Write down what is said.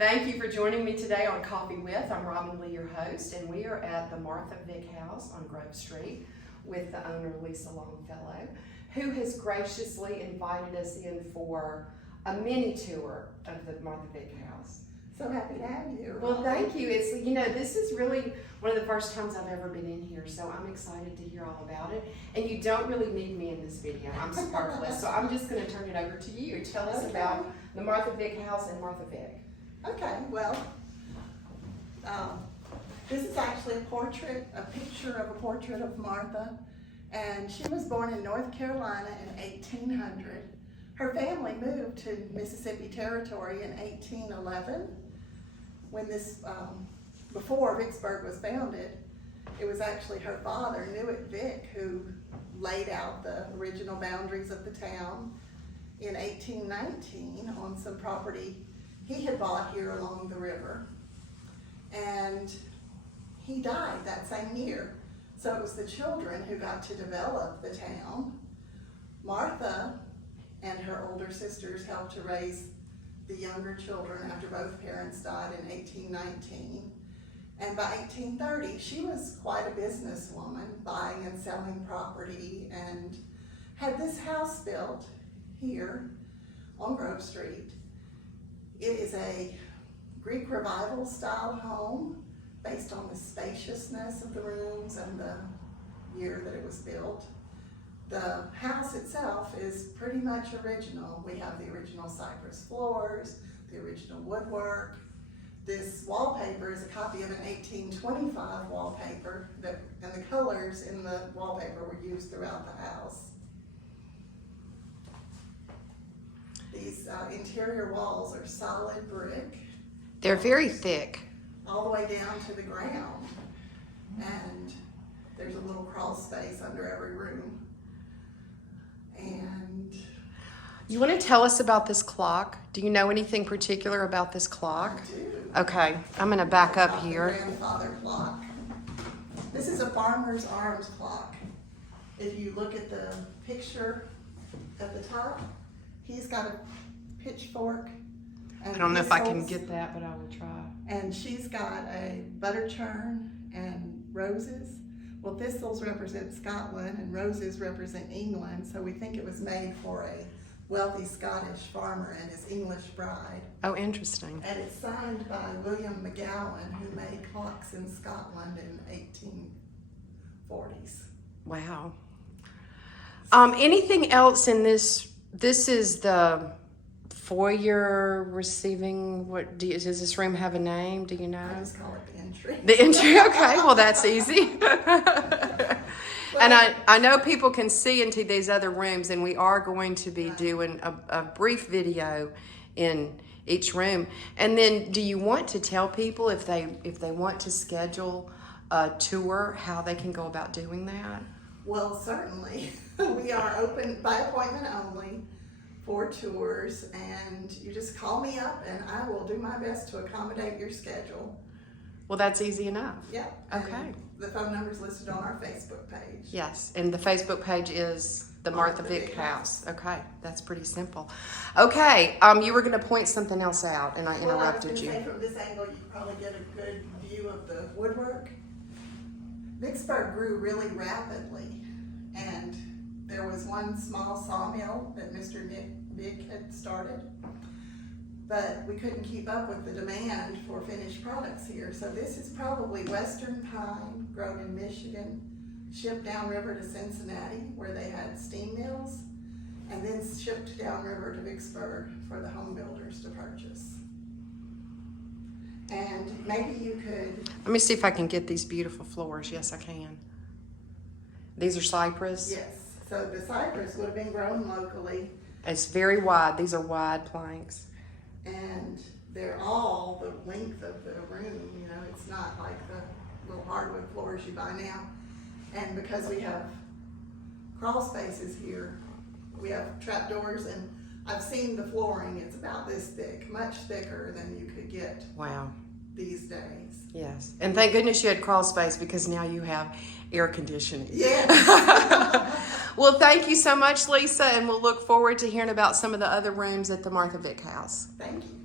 Thank you for joining me today on Coffee With. I'm Robin Lee, your host, and we are at the Martha Vick house on Grove Street with the owner, Lisa Longfellow, who has graciously invited us in for a mini tour of the Martha Vick house. So happy to have you. Well, thank you. It's, this is really one of the first times I've ever been in here, so I'm excited to hear all about it. And you don't really need me in this video. I'm superfluous, so I'm just going to turn it over to you. Tell us about the Martha Vick house and Martha Vick. Okay, well, this is actually a portrait of Martha, and she was born in North Carolina in 1800. Her family moved to Mississippi Territory in 1811. When this, before Vicksburg was founded, it was actually her father, Vick, who laid out the original boundaries of the town in 1819 on some property he had bought here along the river. And he died that same year. So it was the children who got to develop the town. Martha and her older sisters helped to raise the younger children after both parents died in 1819. And by 1830, she was quite a businesswoman, buying and selling property, and had this house built here on Grove Street. It is a Greek Revival style home based on the spaciousness of the rooms and the year that it was built. The house itself is pretty much original. We have the original cypress floors, the original woodwork. This wallpaper is a copy of an 1825 wallpaper, and the colors in the wallpaper were used throughout the house. These interior walls are solid brick. They're very thick. All the way down to the ground. And there's a little crawl space under every room. And You want to tell us about this clock? Do you know anything particular about this clock? I do. Okay, I'm going to back up The here. grandfather clock. This is a farmer's arms clock. If you look at the picture at the top, he's got a pitchfork. And I don't know if I can thistles, get that, but I will try. And she's got a butter churn and roses. Well, thistles represent Scotland and roses represent England, so we think it was made for a wealthy Scottish farmer and his English bride. Oh, interesting. And it's signed by William McGowan, who made clocks in Scotland in 1840s. Wow. Anything else in this? This is the foyer receiving, does this room have a name? Do you know? I just call it the entry. The entry, okay, well that's easy. And I know people can see into these other rooms, and we are going to be doing a brief video in each room. And then do you want to tell people if they want to schedule a tour, how they can go about doing that? Well, certainly. We are open by appointment only for tours, and you just call me up and I will do my best to accommodate your schedule. Well, that's easy enough. Yep. Okay. And the phone number is listed on our Facebook page. Yes, and the Facebook page is the Martha Vick House. Okay, that's pretty simple. Okay, you were going to point something else out, and I interrupted you. Well, I was going to say, from this angle, you probably get a good view of the woodwork. Vicksburg grew really rapidly, and there was one small sawmill that Mr. Vick had started, but we couldn't keep up with the demand for finished products here. So this is probably western pine grown in Michigan, shipped downriver to Cincinnati where they had steam mills, and then shipped downriver to Vicksburg for the home builders to purchase. And maybe you could... Let me see if I can get these beautiful floors. Yes, I can. These are cypress? Yes. So the cypress would have been grown locally. It's very wide. These are wide planks. And they're all the length of the room, it's not like the little hardwood floors you buy now. And because we have crawl spaces here, we have trapdoors, and I've seen the flooring, it's about this thick, much thicker than you could get Wow. these days. Yes. And thank goodness you had crawl space, because now you have air conditioning. Yes. Well, thank you so much, Lisa, and we'll look forward to hearing about some of the other rooms at the Martha Vick house. Thank you.